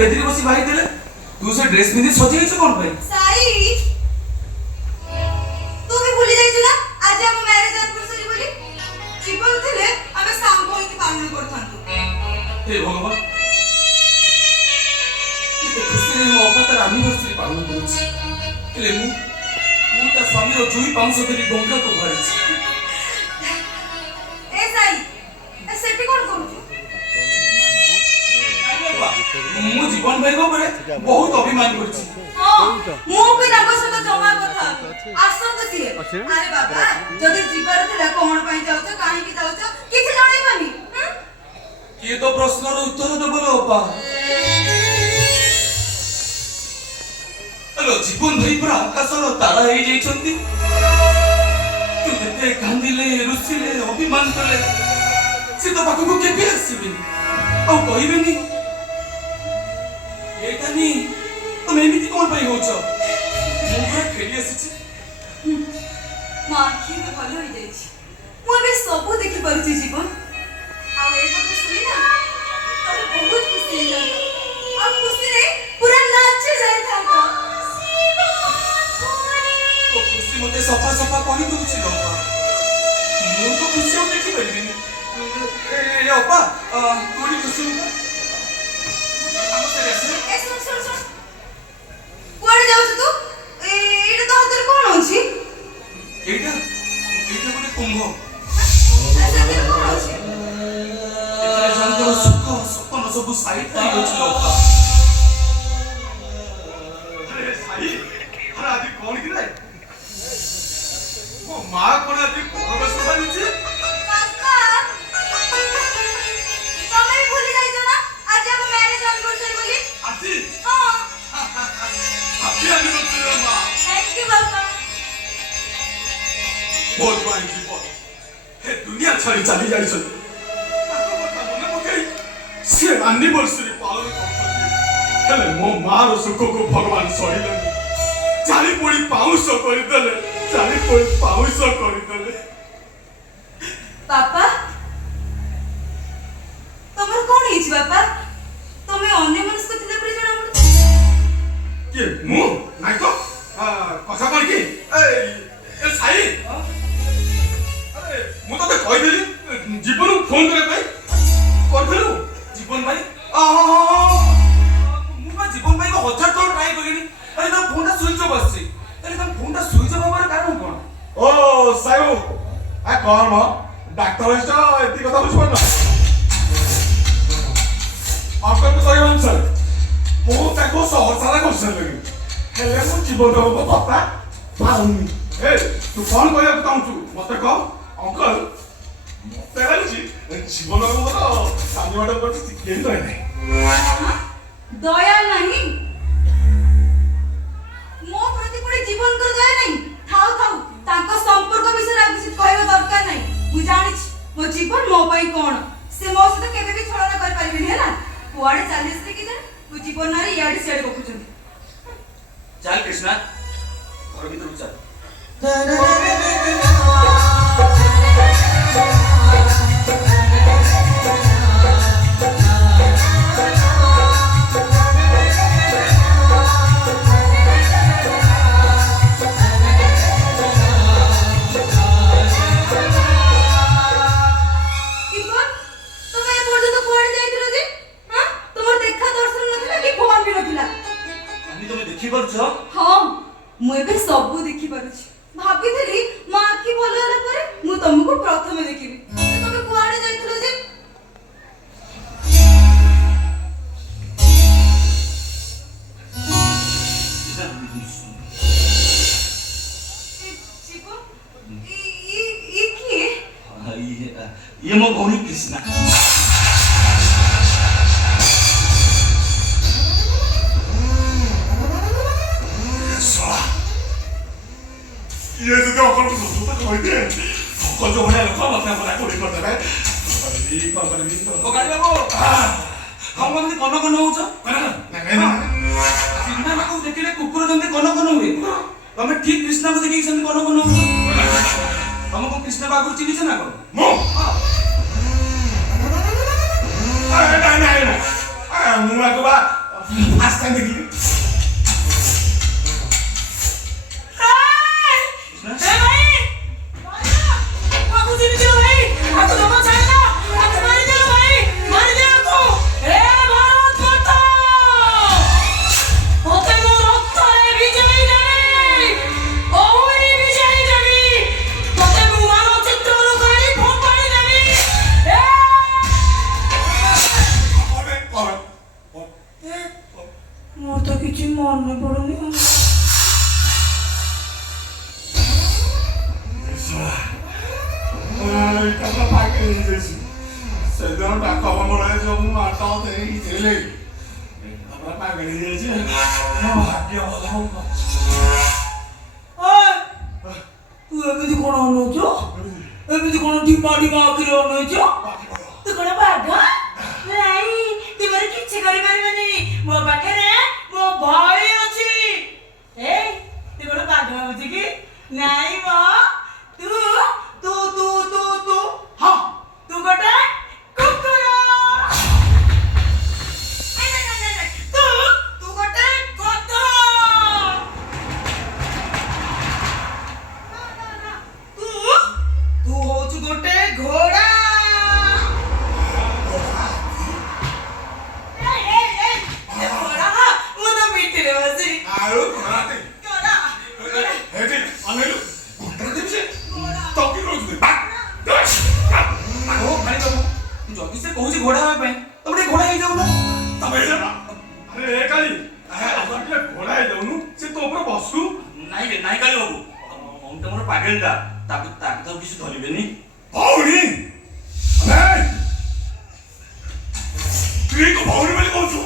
बेदरी बसी भाई देले तू से ड्रेस पिंदी सजी छ कोन भाई साई तू भी भूली जाई ना आज हम मैरिज एनिवर्सरी बोली जीवन थिले हमें सांग होई की पालन करथांतु हे भगवान ये खुशी रे मो अपतर एनिवर्सरी पालन करूछ हेले मु ता स्वामी रो जुई 500 देली डोंगा को भरछ ए साई सेठी कोन करू मु जीवन भाई को परे बहुत अभिमान करछि हां मु भी ताको सहित जमा कथा आसंत सिए अरे बाबा जदी जीवन थिला कोन पई जाउछ काहे की जाउछ किछ जणैबानी ये तो प्रश्न रो उत्तर देबो अपा हेलो जीवन भाई पर आकाश रो तारा हे जाई छंती तू जते कांदिले रुसिले अभिमान कले से तो पाखु को केबे आसीबे औ कहिबेनी एटानी तुम एमिति कोन पाई होछ मु पूरा खेली आसीछि मां की तो भलो होई जाई छी मु बे सब देखि परछि जीवन आ ए तो सुनी ना तब बहुत खुशी लागल अब खुशी रे पूरा नाच जाय था तो खुशी मते सफा सफा कहि दउछि लोपा मु तो खुशी हो देखि परबिनी ए अपा तोरी खुशी हम से ए सुन कुआडे जाउछ तू एटा तो हातर कोन होछि एटा बोले कुंभ ऐसा के कोन होछि एतरे जानकर सुख सपन सब साइड થઈ ગયો છે લોપા अरे साई अरे आदि कोन कि रे ओ मां कोन आदि कोन बसबानी छै पापा तमे भूली जाई छ ना आज हम मैरिज एनिवर्सरी बोली आदि हां हैप्पी एनिवर्सरी मां थैंक यू पापा बहुत बाई जीवन हे दुनिया छाड़ी चली जाई छ ताको କଥା ମନେ ପକେଇ से एनिवर्सरी पालन करछथि हेले मो मार सुख को भगवान सहिले चाली पोड़ी पाउस करि देले चाली पोड़ी पाउस करि देले पापा तमर कोन हिच पापा तमे अन्य मनुष्य थिले परि जणा पड़ के मु नाइ तो कथा कोन की ए साई अरे मु तो कहि देली जीवन फोन करे भाई करथलु जीवन भाई मु बा जीवन भाई को हजार तो ट्राई करिनी अरे ना फोन स्विच ऑफ आसी अरे ना फोन स्विच ऑफ होबार कारण कोन ओ सायु आ कौन हो डॉक्टर इस एती कथा बुझ पड़ना आपका तो सही आंसर मो ताको सारा क्वेश्चन लगी हेले मो जीवन को पता पाउनी ए तू कौन कहया बताऊं तू मते कह अंकल मते लागी जीवन को तो सामने वाला पर केन तो नहीं दया नहीं मो प्रति पड़े जीवन कर दया नहीं थाउ ताको संपर्क विषय किछ कहबा दरकार नहीं मु जानि मो जीवन मो पई कोन से मो से केबे भी छलना कर परिबेनी है ना कुआडे चालीस रे कि जाने मो जीवन नारी याडी सेड बकुचंती चल कृष्णा घर भीतर चल मु एबे सब देखि पारुछि भाबिथली मां आखि भलो होला परे मु तुमको प्रथम देखिबी तमे कुआडे जाइथलो जे चिको ई की ये मो भौणी कृष्णा ये तो अंकल को सोचता कोई दे अंकल जो बने लोग अपने बना को रिकॉर्ड करता है ये कौन कर दी ओ गाड़ी बाबू हम कोन कोन होउछ ना सिनेमा में को देखिले कुकुर जंते कोन हुए तमे ठीक कृष्णा को देखि संते कोन होउछ हमको कृष्णा बाबू चिनी छ ना को मो नहीं मुआ को बा फास्ट टाइम देखिए ମୋର ତ କିଛି ମନେ ପଡୁନି। ସେଦିନ ଡାକ ବମଳାରେ ସବୁ ମାଟ ଦେଇଥିଲେ ତାପରେ ପାଗଳି ଯାଇଛି ଭାଗ୍ୟ ଭଲ ତୁ ଏମିତି କଣ ଅନଉଛୁ? ଏମିତି କଣ ଢିପା ଢିପା ଆଖିରେ ଅନଉଛୁ? ତୁ କଣ ବାଘ? ନାଇଁ ତୁମର କିଛି କରିପାରିବନି। ମୋ ପାଖରେ ମୋ ଭାଇ ଅଛି। ତୁ କଣ ବାଘ ଭାବୁଛୁ କି? ନାଇଁ ମ ତୁ ତୁ ତୁ ତୁ ତୁ ହଁ ତୁ ଗୋଟେ କୁକୁର। ତୁ ତୁ ଗୋଟେ ଗଧ। ତୁ ହଉଛୁ ଗୋଟେ ଘୋଡ଼ା। ମୁଁ ତ ପିଠିରେ ବସି ଆଉ ଘୋଡ଼ାଟେ ଘୋଡ଼ା ହେଠି ଅନେଇଲୁ ଘୋଡ଼ା ଦେବି ତକି ରହୁଛି ଯଦି ସେ କହୁଛି ଘୋଡ଼ା ହେବା ପାଇଁ ତମେ ଟିକେ ଘୋଡ଼ା ହେଇଯାଉନ। ତମେ ଆରେ ଏ କାଲି ଟିକେ ଘୋଡ଼ା ହେଇଯାଉନୁ ସେ ତୋ ଉପରେ ବସୁ। ନାଇଁ କାଲି ବାବୁ ଅଣ୍ଟା ମୋର ପାଗେଳିଟା ତାକୁ ତ କିଛି ଧରିବେନି। ଭଉଣୀ ତୁଇ ଭଉଣୀ ବୋଲି କହୁଛୁ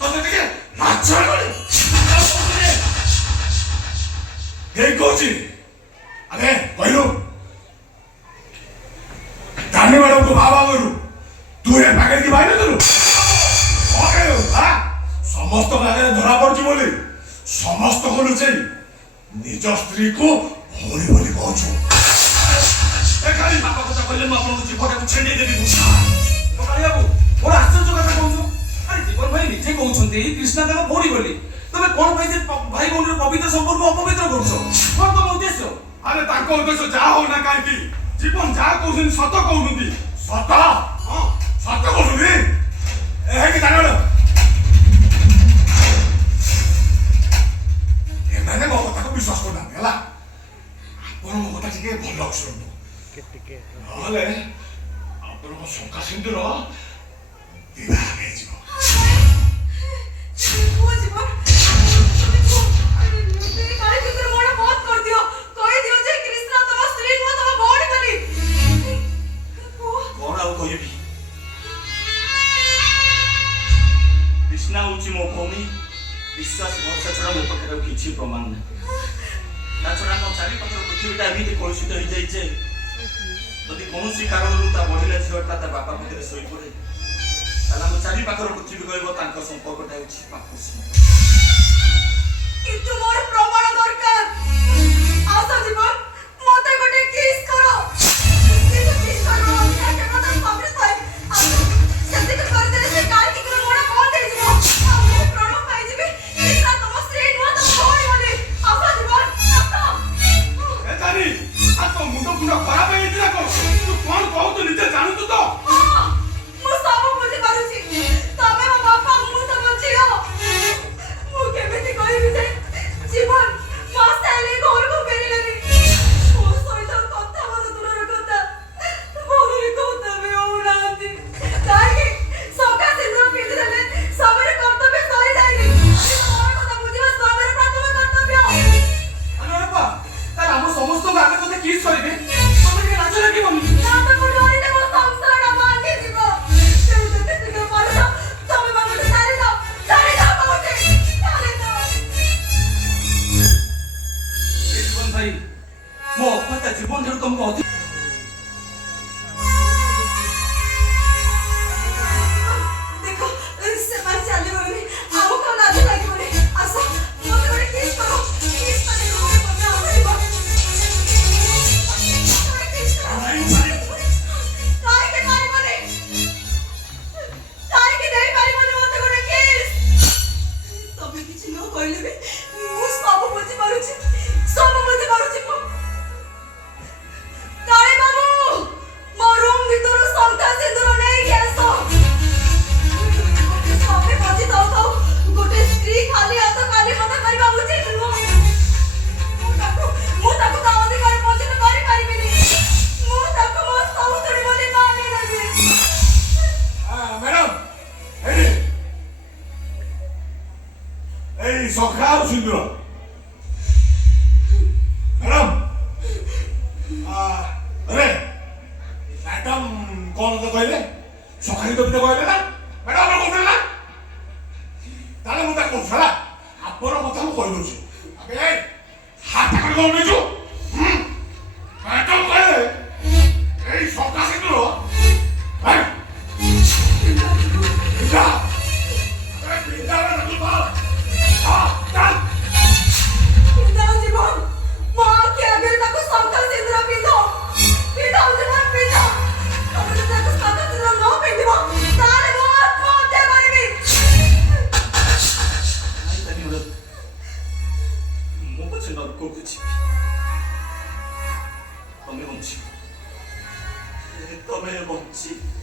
ତତେ ଟିକେ ଲାଜ କରେ ହେଇ କହୁଛି ଆରେ କହିଲୁ ଜାନି ମ୍ୟାଡମକୁ ବାବା କରୁ ତୁ ଏ ପାଗେଳି କି ଭାଇ ନଥିଲୁ ସମସ୍ତ ଆଗରେ ଧରା ପଡୁଛି ବୋଲି ସମସ୍ତଙ୍କୁ ଲୁଚେଇ ନିଜ ସ୍ତ୍ରୀକୁ ଭଉଣୀ ବୋଲି କହୁଛୁ। କାଲି ବାପା କଥା କହିଲେ ମୁଁ ଆପଣଙ୍କୁ ଜୀବଟାକୁ ଛିଣ୍ଡେଇ ଦେବି। କାଳି ବାବୁ ମୋର ଆଶ୍ଚର୍ଯ୍ୟ କଥା କହୁଛୁ। ଆରେ ଜୀବନ ଭାଇ ନିଜେ କହୁଛନ୍ତି କୃଷ୍ଣା ତାଙ୍କ ଭଉଣୀ ବୋଲି। ତମେ କଣ ପାଇଁ ସେ ଭାଇ ଭଉଣୀର ପବିତ୍ର ସମ୍ପର୍କ ଅପବିତ୍ର କରୁଛ? କଣ ତମ ଉଦ୍ଦେଶ୍ୟ? ଆରେ ତାଙ୍କ ଉଦ୍ଦେଶ୍ୟ ଯାହା ହଉ ନା କାହିଁକି ଜୀବନ ଯାହା କହୁଛନ୍ତି ସତ କହୁଛନ୍ତି। ସତ ସତ କହୁଛନ୍ତି ହେଇକି ଜାଣିଲ ଏମାନେ ମୋ କଥାକୁ ବିଶ୍ୱାସ କରୁନାହାନ୍ତି ହେଲା। ଆପଣ ମୋ କଥା ଟିକେ ଭଲ ଶୁଣନ୍ତୁ ନହେଲେ ଆପଣଙ୍କ ଶଙ୍କା ସିନ୍ଦୁର ବିବାହ ହେଇଯିବ। ପୁଅ ଜୀବନ କାଳେ ଭିତରେ ମୋଡ ବନ୍ଦ କରିଦିଅ କହିଦିଅ ଯେ କୃଷ୍ଣା ତମ ସ୍ତ୍ରୀ ନୁହଁ ତମ ଭଉଣୀ ବୋଲି। କଣ ଆଉ କହିବି? କୃଷ୍ଣା ହଉଛି ମୋ ଭଉଣୀ। ବିଶ୍ୱାସ ଭରସା ଛଡା ମୋ ପାଖରେ ଆଉ କିଛି ପ୍ରମାଣ ନାହିଁ। ତା ଛଡା ମୋ ଚାରିପାଖର ପୃଥିବୀଟା ଏମିତି କଳୁଷିତ ହେଇଯାଇଛି ଯଦି କୌଣସି କାରଣରୁ ତା ବଢିଲା ଝିଅଟା ତା ବାପା ଭିତରେ ଶୋଇପଡେ ତାହେଲେ ଆମ ଚାରିପାଖର ପୃଥିବୀ କହିବ ତାଙ୍କ ସମ୍ପର୍କଟା ହେଉଛି ପାପ ସମ୍ପର୍କ। କିନ୍ତୁ ମୋର ପ୍ରମାଣ ଦରକାର। ଆସ ଜୀବନ ମତେ ଗୋଟେ କିସ୍ କର। କିନ୍ତୁ କିସ୍ କର ଅନ୍ୟ କେବଳ ତା ସ୍ୱାମୀ ଥାଏ। ସେତିକି କରିଦେଲେ ସେ କାହିଁକି ମୋର ମୋଡ ବନ୍ଦ ହେଇଯିବ। ଆଉ ମୁଁ ପ୍ରଣ ପାଇଯିବି କୃଷ୍ଣା ତମ ସ୍ତ୍ରୀ ନୁହଁ ତମ ଭଉଣୀ ବୋଲି। ଆସ ଜୀବନ ଆସ। ଏ ଜାନି ଆ ତୋ ମୁଣ୍ଡ ଖରାପ ହେଇଯାଇଛି ନା କଣ? ତୁ କଣ କହୁଛୁ ନିଜେ ଜାଣୁଛୁ ତ? ହଁ ମୁଁ ସବୁ ବୁଝିପାରୁଛି। ତମେ ମୋ ବାପା ମୁଁ ତମ ଝିଅ। ମୁଁ କେମିତି କହିବି ଯେ ଜୀବନ ମାସେ ହେଲେ ଘରକୁ ଫେରିଲେନି। ଏଇ ସକାଳୁ ସୁନ୍ଦର ମ୍ୟାଡ଼ାମ ଆରେ ମ୍ୟାଡ଼ାମ କଣ ତ କହିଲେ ସକାଳେ ତ ପିତା କହିଲେ ନା ମ୍ୟାଡ଼ାମ ଆପଣ କହୁଥିଲେ ନା ତାହେଲେ ମୁଁ ତାକୁ କହୁଛି ହେଲା ଆପଣ କଥା ମୁଁ କହିଦେଉଛି ଆବେ ହାତ କରି କଣ ନେଇଛୁ ମ୍ୟାଡ଼ାମ କହିଲେ ଏଇ ସକା ସୁନ୍ଦର ପିନ୍ଧାও ଜୀବନ ମୋ ଆଖି ଆଗରେ ତାକୁ ଶଙ୍ଖା ସିନ୍ଦୁର ପିନ୍ଧାଅ ପିନ୍ଧାଅ ଜୀବନ ପିନ୍ଧାଅ ତମେ ଯଦି ତାକୁ ଶଙ୍ଖା ସିନ୍ଦୁର ନ ପିନ୍ଧିବ ତାହେଲେ ମୁଁ ଆତ୍ମହତ୍ୟା କରିବି ମୁଁ ପଛେ ନରକକୁ ଯିବି ତମେ ବଞ୍ଚିବ